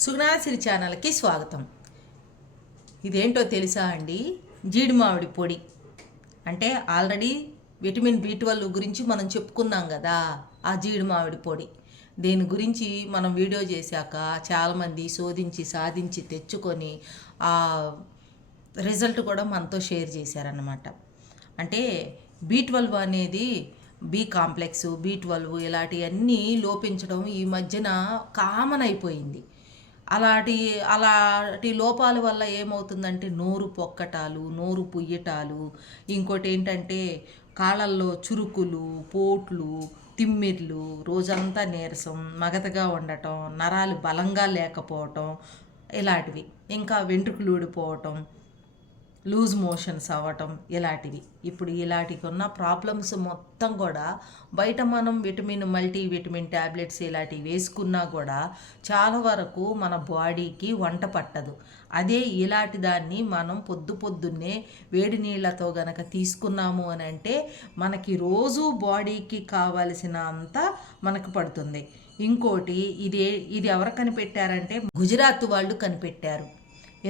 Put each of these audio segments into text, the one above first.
సుగుణాసిరి ఛానల్కి స్వాగతం. ఇదేంటో తెలుసా అండి? జీడి మామిడి పొడి అంటే ఆల్రెడీ విటమిన్ B12 గురించి మనం చెప్పుకున్నాం కదా. ఆ జీడి మామిడి పొడి దీని గురించి మనం వీడియో చేశాక చాలామంది శోధించి సాధించి తెచ్చుకొని ఆ రిజల్ట్ కూడా మనతో షేర్ చేశారన్నమాట. అంటే B12 అనేది బి కాంప్లెక్స్, B12 ఇలాంటివన్నీ లోపించడం ఈ మధ్యన కామన్ అయిపోయింది. అలాంటి లోపాల వల్ల ఏమవుతుందంటే నోరు పొక్కటాలు, నోరు పుయ్యటాలు, ఇంకోటి ఏంటంటే కాళ్ళల్లో చురుకులు, పోట్లు, తిమ్మిర్లు, రోజంతా నీరసం, మగతగా ఉండటం, నరాలు బలంగా లేకపోవటం, ఇలాంటివి. ఇంకా వెంట్రుకలు ఊడిపోవటం, లూజ్ మోషన్స్ అవ్వటం, ఇలాంటివి. ఇప్పుడు ఇలాంటివి ఉన్న ప్రాబ్లమ్స్ మొత్తం కూడా బయట మనం మల్టీవిటమిన్ ట్యాబ్లెట్స్ ఇలాంటివి వేసుకున్నా కూడా చాలా వరకు మన బాడీకి వంట పట్టదు. అదే ఇలాంటి దాన్ని మనం పొద్దున్నే వేడి నీళ్ళతో గనక తీసుకున్నాము అని అంటే మనకి రోజు బాడీకి కావలసినంత మనకు పడుతుంది. ఇంకోటి ఇది ఎవరు కనిపెట్టారంటే గుజరాత్ వాళ్ళు కనిపెట్టారు.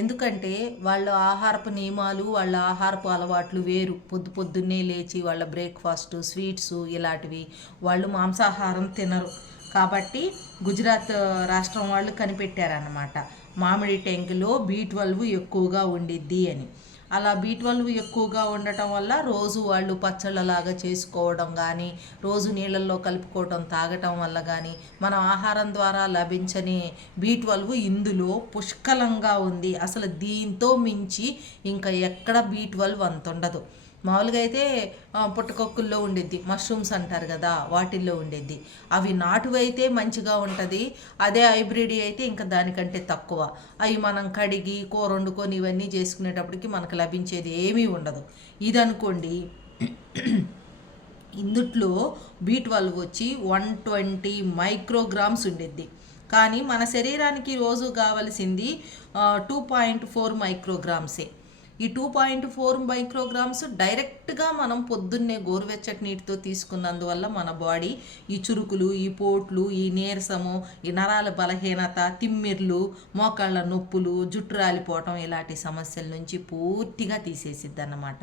ఎందుకంటే వాళ్ళ ఆహారపు నియమాలు, వాళ్ళ ఆహారపు అలవాట్లు వేరు. పొద్దున్నే లేచి వాళ్ళ బ్రేక్ఫాస్ట్, స్వీట్స్ ఇలాంటివి, వాళ్ళు మాంసాహారం తినరు. కాబట్టి గుజరాత్ రాష్ట్రం వాళ్ళు కనిపెట్టారన్నమాట, మామిడి టెంకులో B12 ఎక్కువగా ఉండిద్ది అని. అలా B12 ఎక్కువగా ఉండటం వల్ల రోజు వాళ్ళు పచ్చళ్ళలాగా చేసుకోవడం కానీ, రోజు నీళ్ళల్లో కలుపుకోవడం తాగటం వల్ల కానీ మన ఆహారం ద్వారా లభించని B12 ఇందులో పుష్కలంగా ఉంది. అసలు దీంతో మించి ఇంకా ఎక్కడ B12 అంత ఉండదు. మామూలుగా అయితే పుట్టకొక్కుల్లో ఉండిద్ది, మష్రూమ్స్ అంటారు కదా, వాటిల్లో ఉండిద్ది. అవి నాటువైతే మంచిగా ఉంటుంది. అదే హైబ్రిడ్ అయితే ఇంకా దానికంటే తక్కువ. అవి మనం కడిగి కూర వండుకొని ఇవన్నీ చేసుకునేటప్పటికి మనకు లభించేది ఏమీ ఉండదు. ఇదనుకోండి, ఇందుట్లో B12 వచ్చి 120 మైక్రోగ్రామ్స్ ఉండిద్ది. కానీ మన శరీరానికి రోజు కావలసింది 2.4 మైక్రోగ్రామ్సే. ఈ 2.4 మైక్రోగ్రామ్స్ డైరెక్ట్గా మనం పొద్దున్నే గోరువెచ్చటి నీటితో తీసుకున్నందువల్ల మన బాడీ ఈ చురుకులు, ఈ పోట్లు, ఈ నీరసము, ఈ నరాల బలహీనత, తిమ్మిర్లు, మోకాళ్ళ నొప్పులు, జుట్టు రాలిపోవటం ఇలాంటి సమస్యల నుంచి పూర్తిగా తీసేసిద్ది అన్నమాట.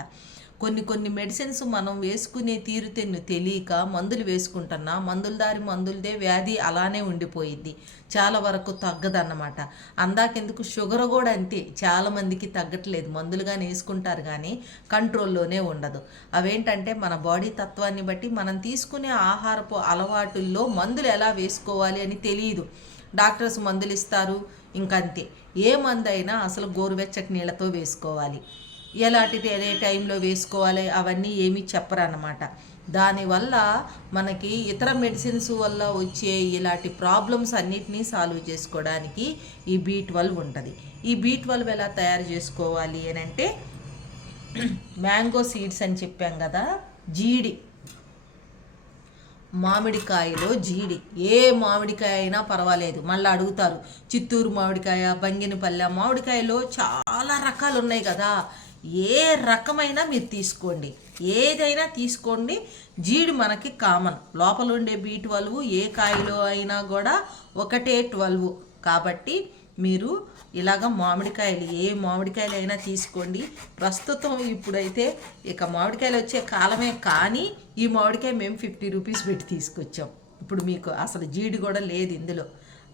కొన్ని మెడిసిన్స్ మనం వేసుకునే తీరుతెన్ను తెలియక మందులు వేసుకుంటున్నా, మందులదే వ్యాధి అలానే ఉండిపోయిద్ది, చాలా వరకు తగ్గదన్నమాట. అందాకెందుకు షుగర్ కూడా అంతే, చాలామందికి తగ్గట్లేదు, మందులుగానే వేసుకుంటారు కానీ కంట్రోల్లోనే ఉండదు. అవేంటంటే మన బాడీ తత్వాన్ని బట్టి మనం తీసుకునే ఆహారపు అలవాటుల్లో మందులు ఎలా వేసుకోవాలి అని తెలియదు. డాక్టర్స్ మందులు ఇస్తారు, ఇంకంతే. ఏ మందు అయినా అసలు గోరువెచ్చటి నీళ్ళతో వేసుకోవాలి, ఎలాంటిది ఏ టైంలో వేసుకోవాలి అవన్నీ ఏమీ చెప్పరన్నమాట. దానివల్ల మనకి ఇతర మెడిసిన్స్ వల్ల వచ్చే ఇలాంటి ప్రాబ్లమ్స్ అన్నిటినీ సాల్వ్ చేసుకోవడానికి ఈ B12 ఉంటుంది. ఈ B12 ఎలా తయారు చేసుకోవాలి అని అంటే, మ్యాంగో సీడ్స్ అని చెప్పాం కదా, జీడి, మామిడికాయలో జీడి, ఏ మామిడికాయ అయినా పర్వాలేదు. మళ్ళీ అడుగుతారు, చిత్తూరు మామిడికాయ, బంగినపల్లె మామిడికాయలో చాలా రకాలు ఉన్నాయి కదా, ఏ రకమైనా మీరు తీసుకోండి, ఏదైనా తీసుకోండి. జీడి మనకి కామన్, లోపల ఉండే B12 ఏ కాయలో అయినా కూడా ఒకటే 12. కాబట్టి మీరు ఇలాగ మామిడికాయలు, ఏ మామిడికాయలు అయినా తీసుకోండి. ప్రస్తుతం ఇప్పుడైతే ఇక మామిడికాయలు వచ్చే కాలమే, కానీ ఈ మామిడికాయ మేము 50 రూపీస్ పెట్టి తీసుకొచ్చాం. ఇప్పుడు మీకు అసలు జీడి కూడా లేదు ఇందులో,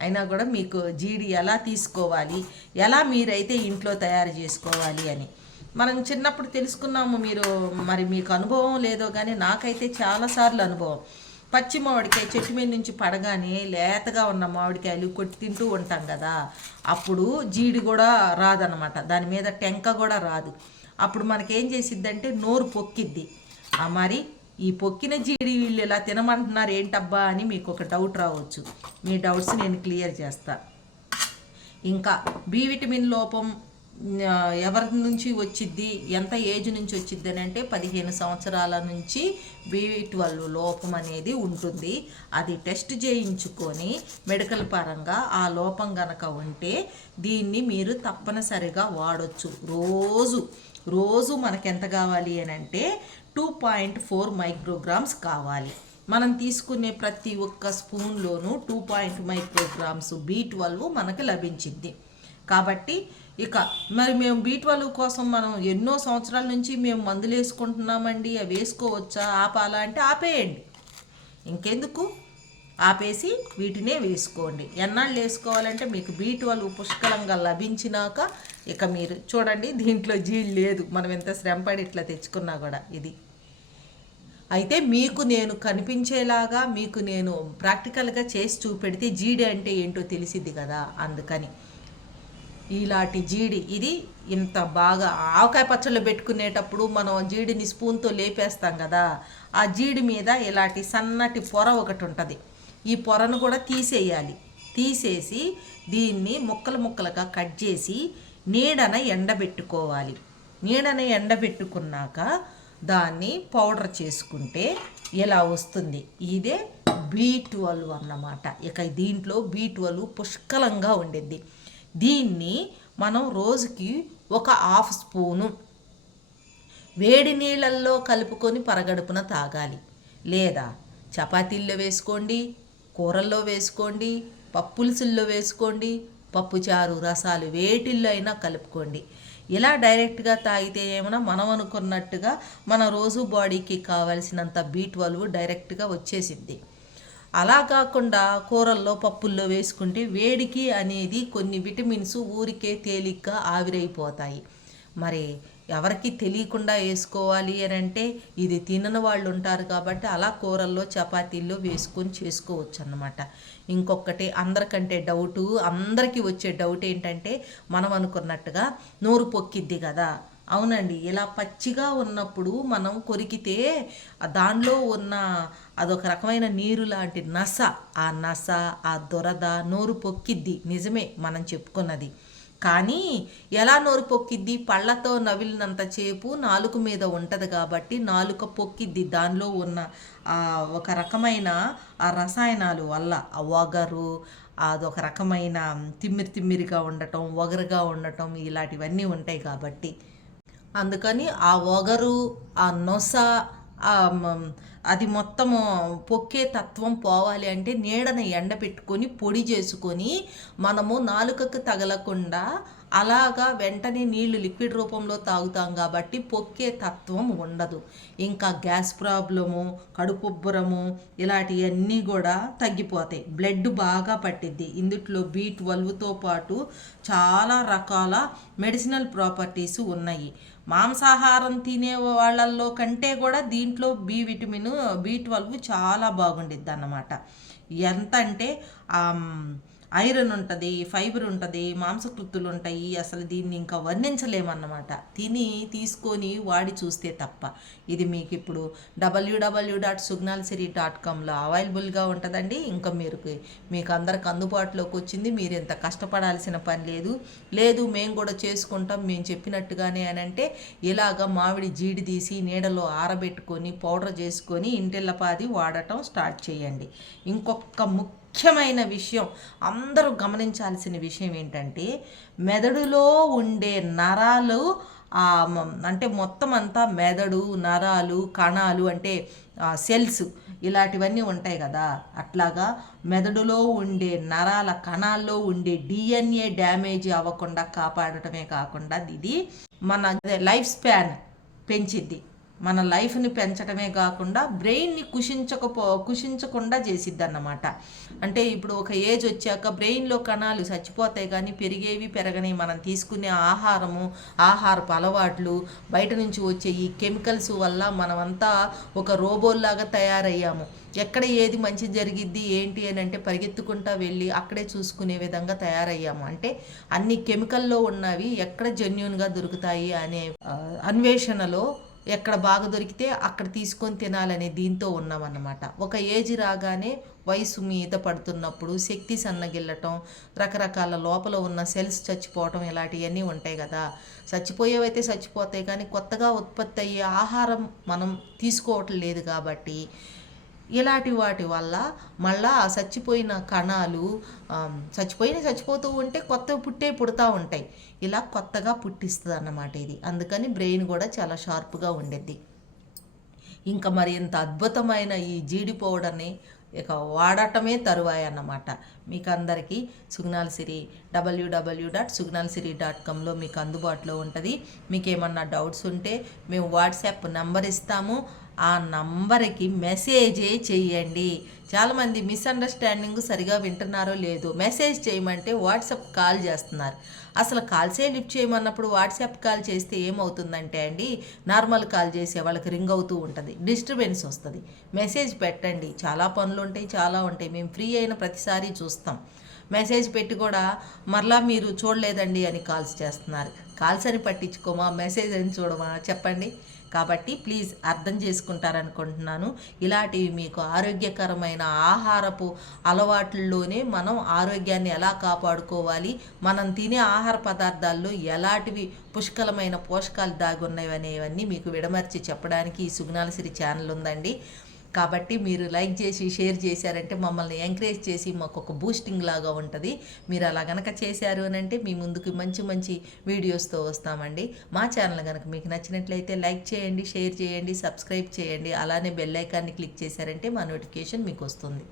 అయినా కూడా మీకు జీడి ఎలా తీసుకోవాలి, ఎలా మీరైతే ఇంట్లో తయారు చేసుకోవాలి అని మనం చిన్నప్పుడు తెలుసుకున్నాము. మీకు అనుభవం లేదో కానీ నాకైతే చాలాసార్లు అనుభవం. పచ్చి మామిడికాయ చెట్టు మీద నుంచి పడగానే లేతగా ఉన్న మామిడికాయలు కొట్టి తింటూ ఉంటాం కదా, అప్పుడు జీడి కూడా రాదనమాట, దాని మీద టెంక కూడా రాదు. అప్పుడు మనకేం చేసిద్దంటే నోరు పొక్కిద్ది. మరి ఈ పొక్కిన జీడి వీళ్ళు ఇలా తినమంటున్నారు ఏంటబ్బా అని మీకు ఒక డౌట్ రావచ్చు. మీ డౌట్స్ నేను క్లియర్ చేస్తా. ఇంకా B విటమిన్ లోపం ఎవరి నుంచి వచ్చిద్ది, ఎంత ఏజ్ నుంచి వచ్చిద్ది అని అంటే 15 సంవత్సరాల నుంచి B12 లోపం అనేది ఉంటుంది. అది టెస్ట్ చేయించుకొని మెడికల్ పరంగా ఆ లోపం గనక ఉంటే దీన్ని మీరు తప్పనిసరిగా వాడొచ్చు. రోజు మనకు ఎంత కావాలి అని అంటే 2.4 మైక్రోగ్రామ్స్ కావాలి. మనం తీసుకునే ప్రతి ఒక్క స్పూన్లోనూ 2 మైక్రోగ్రామ్స్ B12 మనకి లభించింది. కాబట్టి ఇక మరి మేము B12 కోసం మనం ఎన్నో సంవత్సరాల నుంచి మేము మందులు వేసుకుంటున్నామండి, అవి వేసుకోవచ్చా, ఆపాలా అంటే ఆపేయండి. ఇంకెందుకు, ఆపేసి వీటినే వేసుకోండి. ఎన్నాళ్ళు వేసుకోవాలంటే మీకు B12 పుష్కలంగా లభించినాక ఇక మీరు చూడండి, దీంట్లో జీడి లేదు, మనం ఎంత శ్రమపడి ఇట్లా తెచ్చుకున్నా కూడా. ఇది అయితే మీకు నేను కనిపించేలాగా మీకు నేను ప్రాక్టికల్గా చేసి చూపెడితే జీడి అంటే ఏంటో తెలిసిద్ది కదా. అందుకని ఇలాంటి జీడి, ఇది ఇంత బాగా ఆవకాయ పచ్చళ్ళు పెట్టుకునేటప్పుడు మనం జీడిని స్పూన్తో లేపేస్తాం కదా, ఆ జీడి మీద ఇలాంటి సన్నటి పొర ఒకటి ఉంటుంది. ఈ పొరను కూడా తీసేయాలి. తీసేసి దీన్ని ముక్కలు ముక్కలుగా కట్ చేసి నీడన ఎండబెట్టుకోవాలి. నీడన ఎండబెట్టుకున్నాక దాన్ని పౌడర్ చేసుకుంటే ఇలా వస్తుంది. ఇదే B12 అన్నమాట. ఇక దీంట్లో B12 పుష్కలంగా ఉండేది. దీన్ని మనం రోజుకి ఒక 1/2 స్పూను వేడి నీళ్ళల్లో కలుపుకొని పరగడుపున తాగాలి. లేదా చపాతీల్లో వేసుకోండి, కూరల్లో వేసుకోండి, పప్పులుసుల్లో వేసుకోండి, పప్పుచారు రసాలు వేటిల్లో అయినా కలుపుకోండి. ఇలా డైరెక్ట్గా తాగితే ఏమైనా మనం అనుకున్నట్టుగా మన రోజు బాడీకి కావాల్సినంత B12 డైరెక్ట్గా వచ్చేసిద్ది. అలా కాకుండా కూరల్లో పప్పుల్లో వేసుకుంటే వేడికి అనేది కొన్ని విటమిన్స్ ఊరికే తేలిగ్గా ఆవిరైపోతాయి. మరి ఎవరికి తెలియకుండా వేసుకోవాలి అని అంటే ఇది తినని వాళ్ళు ఉంటారు కాబట్టి అలా కూరల్లో చపాతీల్లో వేసుకొని చేసుకోవచ్చు అన్నమాట. ఇంకొకటి అందరికంటే అందరికీ వచ్చే డౌట్ ఏంటంటే మనం అనుకున్నట్టుగా నోరు పొక్కిద్ది కదా. అవునండి, ఇలా పచ్చిగా ఉన్నప్పుడు మనం కొరికితే దానిలో ఉన్న అదొక రకమైన నీరు లాంటి నస, ఆ నస, ఆ దురద నోరు పొక్కిద్ది. నిజమే మనం చెప్పుకున్నది. కానీ ఎలా నోరు పొక్కిద్ది, పళ్ళతో నవిలినంత చేపు నాలుక మీద ఉంటుంది కాబట్టి నాలుక పొక్కిద్ది. దానిలో ఉన్న ఒక రకమైన ఆ రసాయనాలు వల్ల ఆ వగరు, అదొక రకమైన తిమ్మిరిగా ఉండటం, వగరుగా ఉండటం, ఇలాంటివన్నీ ఉంటాయి కాబట్టి అందుకని ఆ వగరు, ఆ నొస, అది మొత్తము పొక్కే తత్వం పోవాలి అంటే నీడన ఎండబెట్టుకొని పొడి చేసుకొని మనము నాలుకకు తగలకుండా అలాగా వెంటనే నీళ్లు లిక్విడ్ రూపంలో తాగుతాం కాబట్టి పొక్కే తత్వం ఉండదు. ఇంకా గ్యాస్ ప్రాబ్లము, కడుపుబ్బరము ఇలాంటివన్నీ కూడా తగ్గిపోతాయి. బ్లడ్ బాగా పట్టిద్ది. ఇందుట్లో B12తో పాటు చాలా రకాల మెడిసినల్ ప్రాపర్టీస్ ఉన్నాయి. మాంసాహారం తినే వాళ్ళల్లో కంటే కూడా దీంట్లో B12 చాలా బాగుండిద్ది అన్నమాట. ఎంత అంటే ఐరన్ ఉంటుంది, ఫైబర్ ఉంటుంది, మాంసకృత్తులు ఉంటాయి. అసలు దీన్ని ఇంకా వర్ణించలేమన్నమాట తీసుకొని వాడి చూస్తే తప్ప. ఇది మీకు ఇప్పుడు www.sugnalsiri.comలో అవైలబుల్గా ఉంటుందండి. ఇంకా మీకు అందరికి అందుబాటులోకి వచ్చింది. మీరు ఎంత కష్టపడాల్సిన పని లేదు మేము కూడా చేసుకుంటాం మేము చెప్పినట్టుగానే అని అంటే ఇలాగ మామిడి జీడి తీసి నీడలో ఆరబెట్టుకొని పౌడర్ చేసుకొని ఇంటిల్లపాది వాడటం స్టార్ట్ చేయండి. ఇంకొక ముఖ్యమైన విషయం, అందరూ గమనించాల్సిన విషయం ఏంటంటే మెదడులో ఉండే నరాలు, అంటే మొత్తం అంతా మెదడు, నరాలు, కణాలు అంటే సెల్స్ ఇలాంటివన్నీ ఉంటాయి కదా. అట్లాగా మెదడులో ఉండే నరాల కణాల్లో ఉండే DNA డ్యామేజ్ అవ్వకుండా కాపాడటమే కాకుండా ఇది మన లైఫ్ స్పాన్ పెంచిద్ది. మన లైఫ్ని పెంచడమే కాకుండా బ్రెయిన్ని కుషించకుండా చేసిద్ది అన్నమాట. అంటే ఇప్పుడు ఒక ఏజ్ వచ్చాక బ్రెయిన్లో కణాలు చచ్చిపోతాయి కానీ పెరిగేవి పెరగని మనం తీసుకునే ఆహారపు అలవాట్లు, బయట నుంచి వచ్చే ఈ కెమికల్స్ వల్ల మనమంతా ఒక రోబోల్లాగా తయారయ్యాము. ఎక్కడ ఏది మంచి జరిగిద్ది ఏంటి అని అంటే పరిగెత్తుకుంటా వెళ్ళి అక్కడే చూసుకునే విధంగా తయారయ్యాము. అంటే అన్ని కెమికల్లో ఉన్నవి ఎక్కడ జెన్యూన్గా దొరుకుతాయి అనే అన్వేషణలో ఎక్కడ బాగా దొరికితే అక్కడ తీసుకొని తినాలనే దీంతో ఉన్నామన్నమాట. ఒక ఏజ్ రాగానే వయసు మీద పడుతున్నప్పుడు శక్తి సన్నగిల్లటం, రకరకాల లోపల ఉన్న సెల్స్ చచ్చిపోవటం ఇలాంటివన్నీ ఉంటాయి కదా. చచ్చిపోయేవైతే చచ్చిపోతాయి కానీ కొత్తగా ఉత్పత్తి అయ్యే ఆహారం మనం తీసుకోవటం లేదు కాబట్టి ఇలాంటి వాటి వల్ల మళ్ళా చచ్చిపోయిన కణాలు చచ్చిపోతూ ఉంటే కొత్తవి పుడతా ఉంటాయి. ఇలా కొత్తగా పుట్టిస్తుంది అన్నమాట ఇది. అందుకని బ్రెయిన్ కూడా చాలా షార్ప్గా ఉండేది. ఇంకా మరి ఇంత అద్భుతమైన ఈ జీడి పౌడర్ని ఇక వాడటమే తరువాయి అన్నమాట. మీకు అందరికీ సుగుణాల సిరి www.sugnalsiri.comలో మీకు అందుబాటులో ఉంటుంది. మీకు ఏమన్నా డౌట్స్ ఉంటే మేము వాట్సాప్ నంబర్ ఇస్తాము, ఆ నంబర్కి మెసేజే చెయ్యండి. చాలామంది మిస్అండర్స్టాండింగ్ సరిగా వింటున్నారో లేదో, మెసేజ్ చేయమంటే వాట్సాప్ కాల్ చేస్తున్నారు. అసలు కాల్సే లిఫ్ట్ చేయమన్నప్పుడు వాట్సాప్ కాల్ చేస్తే ఏమవుతుందంటే అండి, నార్మల్ కాల్ చేసే వాళ్ళకి రింగ్ అవుతూ ఉంటుంది, డిస్టర్బెన్స్ వస్తుంది. మెసేజ్ పెట్టండి, చాలా పనులు ఉంటాయి, చాలా ఉంటాయి. మేము ఫ్రీ అయిన ప్రతిసారి చూస్తాం. మెసేజ్ పెట్టి కూడా మరలా మీరు చూడలేదండి అని కాల్స్ చేస్తున్నారు. కాల్స్ అని పట్టించుకోమా, మెసేజ్ అని చూడమా చెప్పండి. కాబట్టి ప్లీజ్ అర్థం చేసుకుంటారనుకుంటున్నాను. ఇలాంటివి మీకు ఆరోగ్యకరమైన ఆహారపు అలవాట్లలోనే మనం ఆరోగ్యాన్ని ఎలా కాపాడుకోవాలి, మనం తినే ఆహార పదార్థాల్లో ఎలాంటివి పుష్కలమైన పోషకాలు దాగి ఉన్నవి అనేవన్నీ మీకు విడమర్చి చెప్పడానికి ఈ సుగుణాల సిరి ఛానల్ ఉందండి. కాబట్టి మీరు లైక్ చేసి షేర్ చేశారంటే మమ్మల్ని ఎంకరేజ్ చేసి మాకు ఒక బూస్టింగ్ లాగా ఉంటుంది. మీరు అలా కనుక చేశారు అని అంటే మీ ముందుకు మంచి మంచి వీడియోస్తో వస్తామండి. మా ఛానల్ కనుక మీకు నచ్చినట్లయితే లైక్ చేయండి, షేర్ చేయండి, సబ్స్క్రైబ్ చేయండి. అలానే బెల్ ఐకాన్ని క్లిక్ చేశారంటే మా నోటిఫికేషన్ మీకు వస్తుంది.